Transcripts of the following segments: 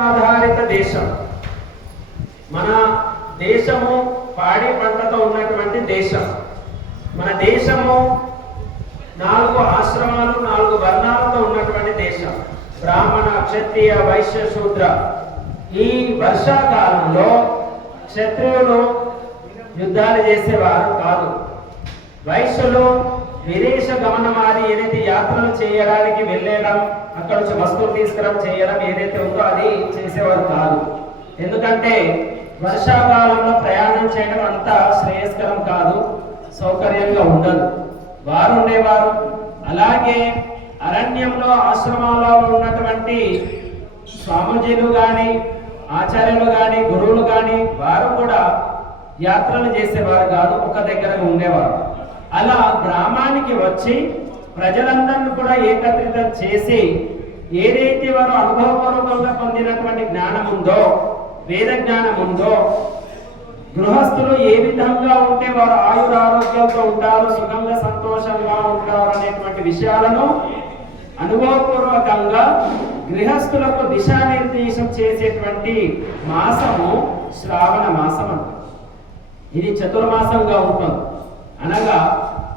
ఆధారిత దేశం. మన దేశము పాడి పంటతో ఉన్నటువంటి దేశం. మన దేశము 4 ఆశ్రమాలు 4 వర్ణాలతో ఉన్నటువంటి దేశం. బ్రాహ్మణ, క్షత్రియ, వైశ్య, శూద్ర. ఈ వర్షాకాలంలో క్షత్రియులు యుద్ధాలు చేసేవారు కాదు. వైశ్యులు విదేశ గమనమాది ఏదైతే యాత్రలు చేయడానికి వెళ్ళడం, అక్కడ నుంచి వస్తువులు తీసుకురం చేయడం ఏదైతే ఉందో అది చేసేవారు కాదు. ఎందుకంటే వర్షాకాలంలో ప్రయాణం చేయడం అంత శ్రేయస్కరం కాదు, సౌకర్యంగా ఉండదు. వారు ఉండేవారు. అలాగే అరణ్యంలో ఆశ్రమాల్లో ఉన్నటువంటి స్వామీజీలు కానీ, ఆచార్యులు కానీ, గురువులు కానీ వారు కూడా యాత్రలు చేసేవారు కాదు, ఒక దగ్గర ఉండేవారు. అలా గ్రామానికి వచ్చి ప్రజలందరినీ కూడా ఏకత్రితం చేసి ఏదైతే వారు అనుభవపూర్వకంగా పొందినటువంటి జ్ఞానం ఉందో, వేద జ్ఞానం ఉందో, గృహస్థులు ఏ విధంగా ఉంటే వారు ఆయురారోగ్యాలతో ఉంటారు, సుఖంగా సంతోషంగా ఉంటారు అనేటువంటి విషయాలను అనుభవపూర్వకంగా గృహస్థులకు దిశానిర్దేశం చేసేటువంటి మాసము శ్రావణ మాసం అంటారు. ఇది చతుర్మాసంగా ఉంటుంది. అనగా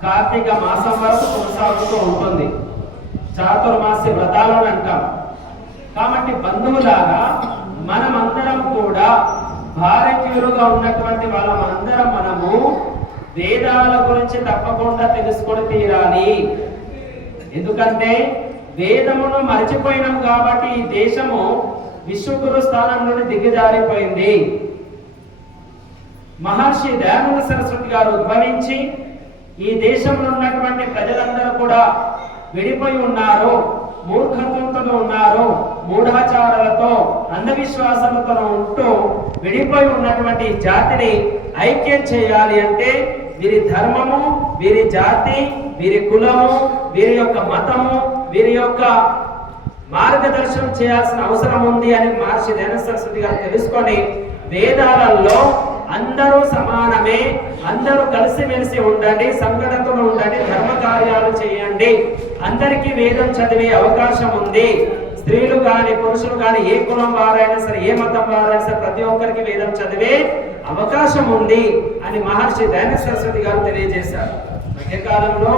కార్తీక మాసం వరకు కొనసాగుతూ ఉంటుంది. చాతుర్మాస్య వ్రతాలను అంటాం. కాబట్టి బంధువులాగా మనమందరం కూడా భారతీయులుగా ఉన్నటువంటి వాళ్ళమందరం మనము వేదాల గురించి తప్పకుండా తెలుసుకొని తీరాలి. ఎందుకంటే వేదమును మర్చిపోయినాం కాబట్టి ఈ దేశము విశ్వగురు స్థానం నుండి దిగజారిపోయింది. మహర్షి దయానంద సరస్వతి గారు ఉద్భవించి ఈ దేశంలో ఉన్నటువంటి ప్రజలందరూ కూడా విడిపోయి ఉన్నారు, మూర్ఖత్వంతో ఉన్నారు, మూఢాచారాలతో అంధవిశ్వాసాలతో ఉంటూ విడిపోయి ఉన్నటువంటి జాతిని ఐక్యం చేయాలి అంటే వీరి ధర్మము, వీరి జాతి, వీరి కులము, వీరి యొక్క మతము, వీరి యొక్క మార్గదర్శనం చేయాల్సిన అవసరం ఉంది అని మహర్షి దయానంద సరస్వతి గారు తెలుసుకొని వేదాలలో అందరూ సమానమే, అందరూ కలిసిమెలిసి ఉండండి, సంఘటనతో ఉండండి, ధర్మ కార్యాలు చేయండి, అందరికీ వేదం చదివే అవకాశం ఉంది. స్త్రీలు కానీ పురుషులు కానీ ఏ కులం వారైనా సరే, ఏ మతం వారైనా సరే ప్రతి ఒక్కరికి వేదం చదివే అవకాశం ఉంది అని మహర్షి దయానంద సరస్వతి గారు తెలియజేశారు. మధ్యకాలంలో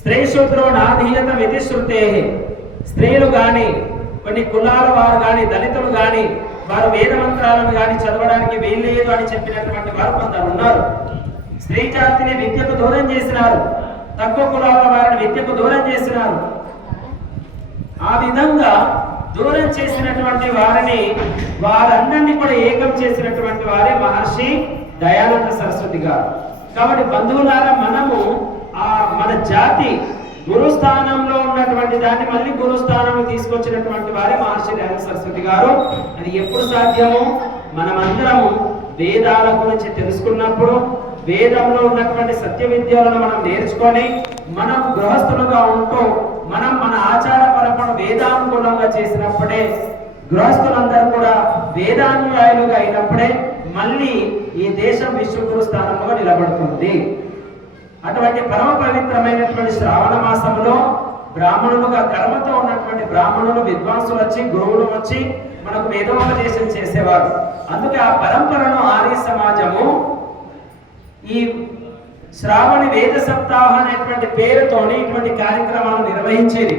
స్త్రీ శూద్రో నాధీయత విధిశ్రుతే, స్త్రీలు కానీ కొన్ని కులాల వారు కానీ దళితులు కానీ వారు వేద మంత్రాలను కానీ చదవడానికి వీల్లేదు అని చెప్పినటువంటి వారు కొందరు ఉన్నారు. స్త్రీ జాతిని విద్యకు దూరం చేసినారు, తక్కువ కులాల వారిని విద్యకు దూరం చేసినారు. ఆ విధంగా దూరం చేసినటువంటి వారిని వారందరినీ కూడా ఏకం చేసినటువంటి వారే మహర్షి దయానంద సరస్వతి గారు. కాబట్టి బంధువులారా మనము మన జాతి గురుస్థానంలో ఉన్నటువంటి దాన్ని మళ్ళీ గురుస్థానం తీసుకొచ్చినటువంటి వారే మహర్షి దయానంద సరస్వతి గారు. అది ఎప్పుడు సాధ్యము? మనమందరము వేదాల గురించి తెలుసుకున్నప్పుడు, వేదంలో ఉన్నటువంటి సత్య విద్యలను మనం నేర్చుకొని మనం గృహస్థులుగా ఉంటూ మనం మన ఆచార పరపర వేదానుకూలంగా చేసినప్పుడే, గృహస్థులందరూ కూడా వేదానుయాయులుగా అయినప్పుడే మళ్ళీ ఈ దేశం విశ్వగురు స్థానంలో నిలబడుతుంది. అటువంటి పరమ పవిత్రమైనటువంటి శ్రావణ మాసంలో బ్రాహ్మణులుగా కర్మతో ఉన్నటువంటి బ్రాహ్మణులు, విద్వాంసులు వచ్చి, గురువులు వచ్చి మనకు వేదోపదేశం చేసేవారు. అందుకే ఆ పరంపరను ఆర్య సమాజము ఈ శ్రావణ వేద సప్తాహ అనేటువంటి పేరుతోని ఇటువంటి కార్యక్రమాలు నిర్వహించేది.